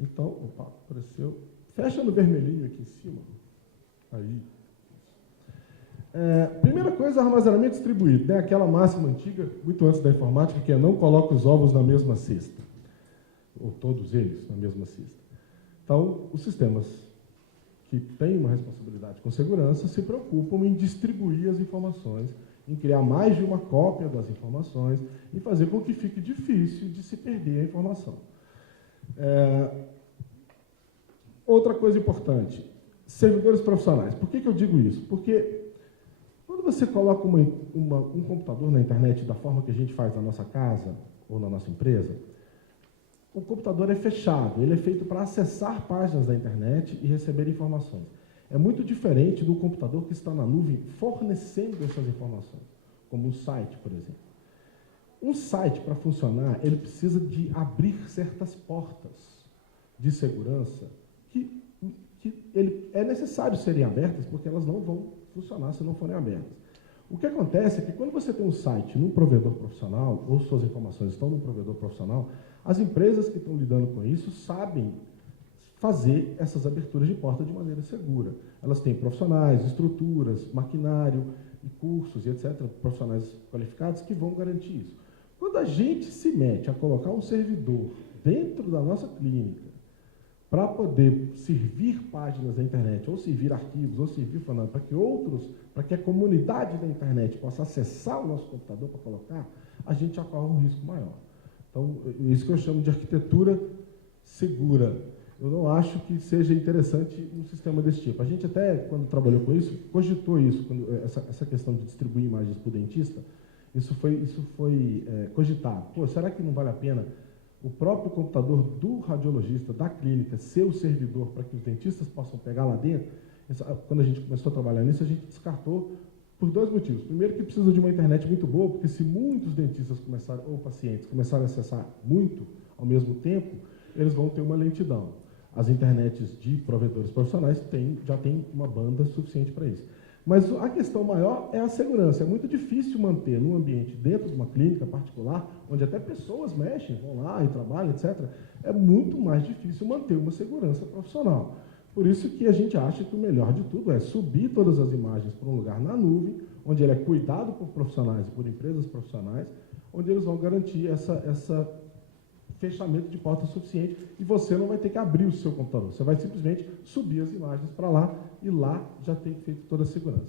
Então, opa, apareceu. Fecha no vermelhinho aqui em cima. Aí. Primeira coisa, armazenamento distribuído. Né? Aquela máxima antiga, muito antes da informática, que é não coloque os ovos na mesma cesta. Ou todos eles na mesma cesta. Então, os sistemas que têm uma responsabilidade com segurança se preocupam em distribuir as informações, em criar mais de uma cópia das informações e fazer com que fique difícil de se perder a informação. Outra coisa importante, servidores profissionais. Por que eu digo isso? Porque quando você coloca um computador na internet da forma que a gente faz na nossa casa ou na nossa empresa, o computador é fechado, ele é feito para acessar páginas da internet e receber informações. É muito diferente do computador que está na nuvem fornecendo essas informações, como um site, por exemplo. Um site, para funcionar, ele precisa de abrir certas portas de segurança que é necessário serem abertas, porque elas não vão funcionar se não forem abertas. O que acontece é que quando você tem um site num provedor profissional, ou suas informações estão num provedor profissional, as empresas que estão lidando com isso sabem fazer essas aberturas de porta de maneira segura. Elas têm profissionais, estruturas, maquinário, e cursos, e etc., profissionais qualificados que vão garantir isso. Quando a gente se mete a colocar um servidor dentro da nossa clínica para poder servir páginas da internet, ou servir arquivos, ou servir para que a comunidade da internet possa acessar o nosso computador para colocar, a gente já corre um risco maior. Então, isso que eu chamo de arquitetura segura. Eu não acho que seja interessante um sistema desse tipo. A gente até, quando trabalhou com isso, cogitou isso, essa questão de distribuir imagens para o dentista, isso foi cogitado. Pô, será que não vale a pena o próprio computador do radiologista, da clínica, ser o servidor para que os dentistas possam pegar lá dentro? Quando a gente começou a trabalhar nisso, a gente descartou por dois motivos. Primeiro, que precisa de uma internet muito boa, porque se muitos dentistas ou pacientes começarem a acessar muito ao mesmo tempo, eles vão ter uma lentidão. As internets de provedores profissionais já têm uma banda suficiente para isso. Mas a questão maior é a segurança. É muito difícil manter num ambiente dentro de uma clínica particular, onde até pessoas mexem, vão lá e trabalham, etc. É muito mais difícil manter uma segurança profissional. Por isso que a gente acha que o melhor de tudo é subir todas as imagens para um lugar na nuvem, onde ele é cuidado por profissionais e por empresas profissionais, onde eles vão garantir essa fechamento de porta suficiente e você não vai ter que abrir o seu computador. Você vai simplesmente subir as imagens para lá e lá já tem feito toda a segurança.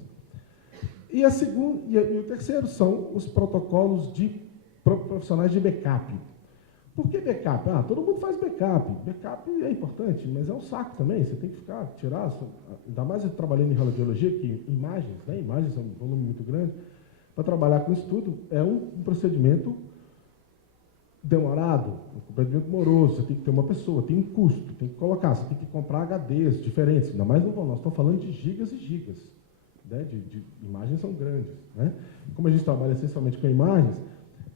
E o terceiro são os protocolos de profissionais de backup. Por que backup? Todo mundo faz backup. Backup é importante, mas é um saco também. Você tem que tirar, ainda mais eu trabalhando em radiologia, que imagens, né? Imagens são um volume muito grande. Para trabalhar com isso tudo, é um procedimento demorado, um procedimento moroso, você tem que ter uma pessoa, tem um custo, tem que colocar, você tem que comprar HDs diferentes, ainda mais nós estamos falando de gigas e gigas, né? de imagens são grandes. Né? Como a gente trabalha essencialmente com imagens,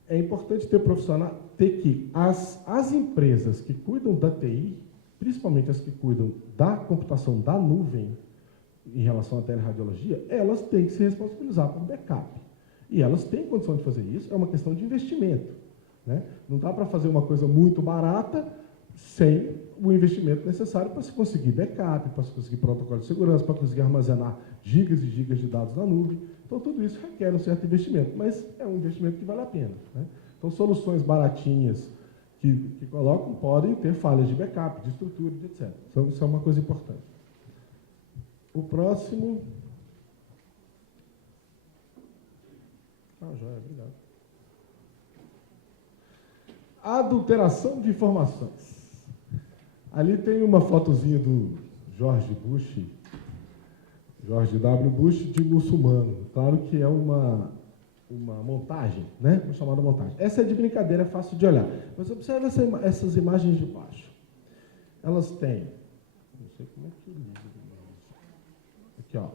é importante ter que as empresas que cuidam da TI, principalmente as que cuidam da computação da nuvem, em relação à teleradiologia, elas têm que se responsabilizar por backup. E elas têm condição de fazer isso, é uma questão de investimento. Né? Não dá para fazer uma coisa muito barata sem o investimento necessário para se conseguir backup, para se conseguir protocolo de segurança, para conseguir armazenar gigas e gigas de dados na nuvem. Então, tudo isso requer um certo investimento, mas é um investimento que vale a pena. Né? Então, soluções baratinhas que colocam podem ter falhas de backup, de estrutura, etc. Então, isso é uma coisa importante. O próximo... joia, obrigado. Adulteração de informações. Ali tem uma fotozinha do George W. Bush, de muçulmano. Claro que é uma montagem, né? Uma chamada montagem. Essa é de brincadeira, é fácil de olhar. Mas observe essas imagens de baixo. Elas têm... Não sei como é que eu ligo. Aqui, ó.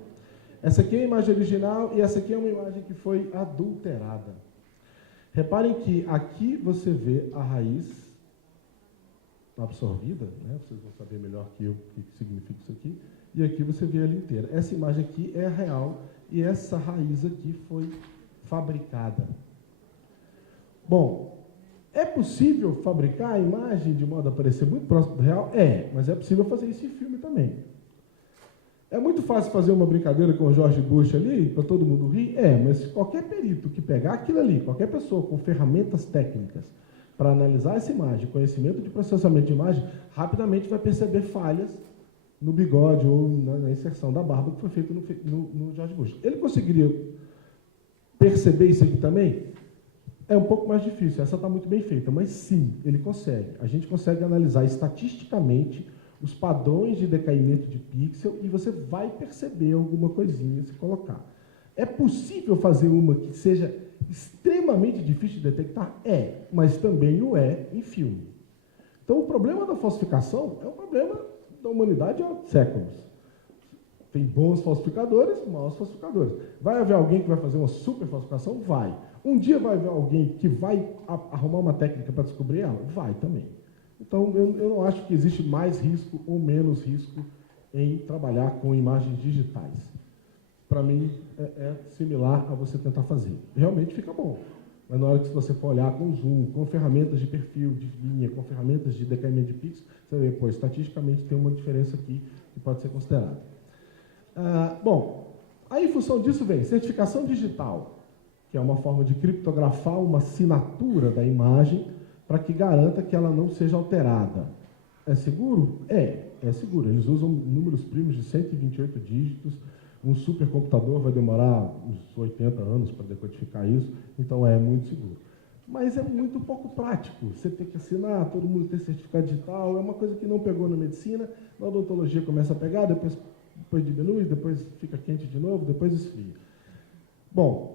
Essa aqui é a imagem original e essa aqui é uma imagem que foi adulterada. Reparem que aqui você vê a raiz absorvida, né? Vocês vão saber melhor que eu o que significa isso aqui, e aqui você vê ela inteira. Essa imagem aqui é real e essa raiz aqui foi fabricada. Bom, É possível fabricar a imagem de modo a parecer muito próximo do real? É, mas é possível fazer isso em filme também. É muito fácil fazer uma brincadeira com o George Bush ali, para todo mundo rir? É, mas qualquer perito que pegar aquilo ali, qualquer pessoa com ferramentas técnicas para analisar essa imagem, conhecimento de processamento de imagem, rapidamente vai perceber falhas no bigode ou na inserção da barba que foi feito no George Bush. Ele conseguiria perceber isso aqui também? É um pouco mais difícil, essa está muito bem feita, mas sim, ele consegue. A gente consegue analisar estatisticamente os padrões de decaimento de pixel e você vai perceber alguma coisinha se colocar. É possível fazer uma que seja extremamente difícil de detectar? É, mas também o é em filme. Então, o problema da falsificação é um problema da humanidade há séculos. Tem bons falsificadores, maus falsificadores. Vai haver alguém que vai fazer uma super falsificação? Vai. Um dia vai haver alguém que vai arrumar uma técnica para descobrir ela? Vai também. Então, eu não acho que existe mais risco ou menos risco em trabalhar com imagens digitais. Para mim, é similar a você tentar fazer. Realmente fica bom. Mas na hora que você for olhar com zoom, com ferramentas de perfil, de linha, com ferramentas de decaimento de pixels, você vê, pô, estatisticamente tem uma diferença aqui que pode ser considerada. Bom, aí em função disso vem certificação digital, que é uma forma de criptografar uma assinatura da imagem para que garanta que ela não seja alterada. É seguro? É seguro. Eles usam números primos de 128 dígitos, um supercomputador vai demorar uns 80 anos para decodificar isso, então é muito seguro. Mas é muito pouco prático. Você tem que assinar, todo mundo tem certificado digital, é uma coisa que não pegou na medicina, na odontologia começa a pegar, depois diminui, depois fica quente de novo, depois esfria. Bom,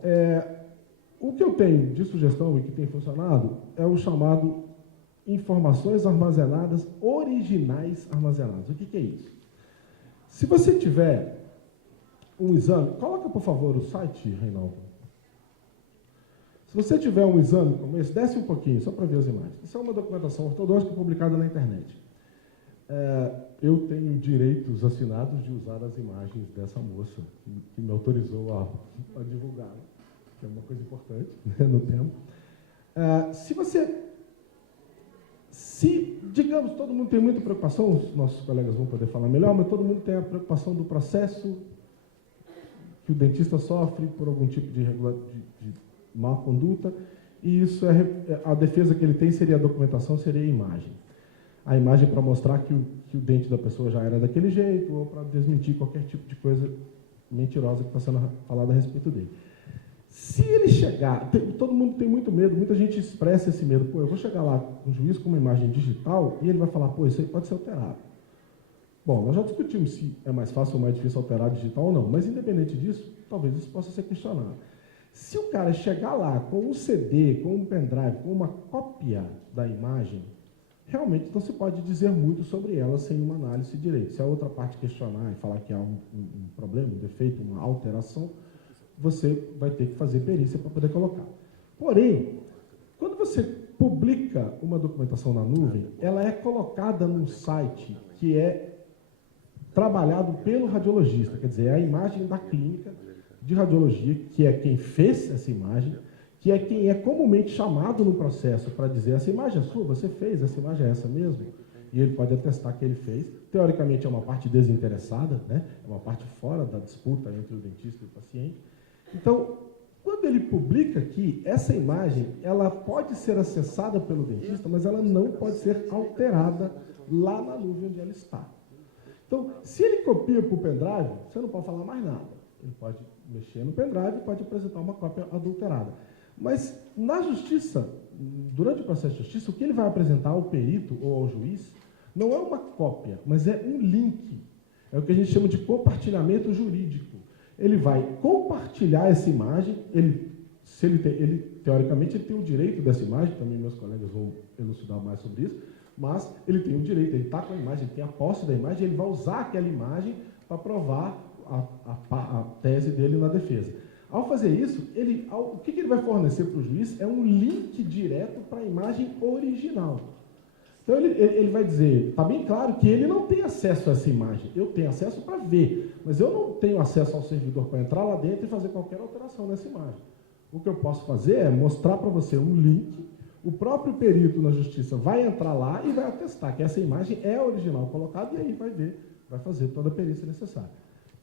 o que eu tenho de sugestão e que tem funcionado é o chamado informações armazenadas originais armazenadas. O que é isso? Se você tiver um exame, coloca por favor o site, Reinaldo. Se você tiver um exame como esse, desce um pouquinho, só para ver as imagens. Isso é uma documentação ortodôntica publicada na internet. Eu tenho direitos assinados de usar as imagens dessa moça, que me autorizou a divulgar, que é uma coisa importante, né, no tempo. Digamos, todo mundo tem muita preocupação, os nossos colegas vão poder falar melhor, mas todo mundo tem a preocupação do processo que o dentista sofre por algum tipo de má conduta, e isso a defesa que ele tem seria a documentação, seria a imagem. A imagem para mostrar que o dente da pessoa já era daquele jeito, ou para desmentir qualquer tipo de coisa mentirosa que está sendo falada a respeito dele. Se ele chegar, todo mundo tem muito medo, muita gente expressa esse medo, pô, eu vou chegar lá com o juiz com uma imagem digital, e ele vai falar, pô, isso aí pode ser alterado. Bom, nós já discutimos se é mais fácil ou mais difícil alterar digital ou não, mas independente disso, talvez isso possa ser questionado. Se o cara chegar lá com um CD, com um pendrive, com uma cópia da imagem, realmente não se pode dizer muito sobre ela sem uma análise direita. Se a outra parte questionar e falar que há um problema, um defeito, uma alteração, você vai ter que fazer perícia para poder colocar. Porém, quando você publica uma documentação na nuvem, ela é colocada num site que é trabalhado pelo radiologista, quer dizer, é a imagem da clínica de radiologia, que é quem fez essa imagem, que é quem é comumente chamado no processo para dizer, essa imagem é sua, você fez, essa imagem é essa mesmo? E ele pode atestar que ele fez. Teoricamente é uma parte desinteressada, né? É uma parte fora da disputa entre o dentista e o paciente. Então, quando ele publica aqui, essa imagem, ela pode ser acessada pelo dentista, mas ela não pode ser alterada lá na nuvem onde ela está. Então, se ele copia para o pendrive, você não pode falar mais nada. Ele pode mexer no pendrive e pode apresentar uma cópia adulterada. Mas, na justiça, durante o processo de justiça, o que ele vai apresentar ao perito ou ao juiz não é uma cópia, mas é um link. É o que a gente chama de compartilhamento jurídico. Ele vai compartilhar essa imagem, teoricamente, ele tem o direito dessa imagem, também meus colegas vão elucidar mais sobre isso, mas ele tem o direito, ele está com a imagem, ele tem a posse da imagem, ele vai usar aquela imagem para provar a tese dele na defesa. Ao fazer isso, o que ele vai fornecer para o juiz é um link direto para a imagem original. Então, ele vai dizer, está bem claro que ele não tem acesso a essa imagem, eu tenho acesso para ver, mas eu não tenho acesso ao servidor para entrar lá dentro e fazer qualquer alteração nessa imagem. O que eu posso fazer é mostrar para você um link o próprio perito na justiça vai entrar lá e vai atestar que essa imagem é original colocada, e aí vai ver, vai fazer toda a perícia necessária.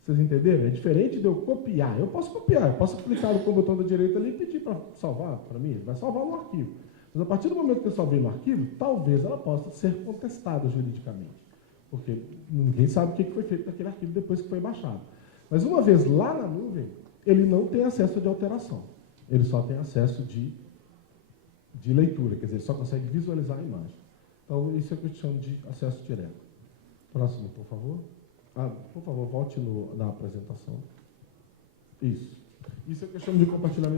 Vocês entenderam? É diferente de eu copiar. Eu posso copiar, eu posso clicar no botão da direita ali e pedir para salvar para mim, ele vai salvar no arquivo. Mas a partir do momento que eu salvei no arquivo, talvez ela possa ser contestada juridicamente, porque ninguém sabe o que foi feito naquele arquivo depois que foi baixado. Mas uma vez lá na nuvem, ele não tem acesso de alteração, ele só tem acesso de leitura, quer dizer, ele só consegue visualizar a imagem. Então, isso é o que eu chamo de acesso direto. Próximo, por favor. Por favor, volte na apresentação. Isso. Isso é o que eu chamo de compartilhamento.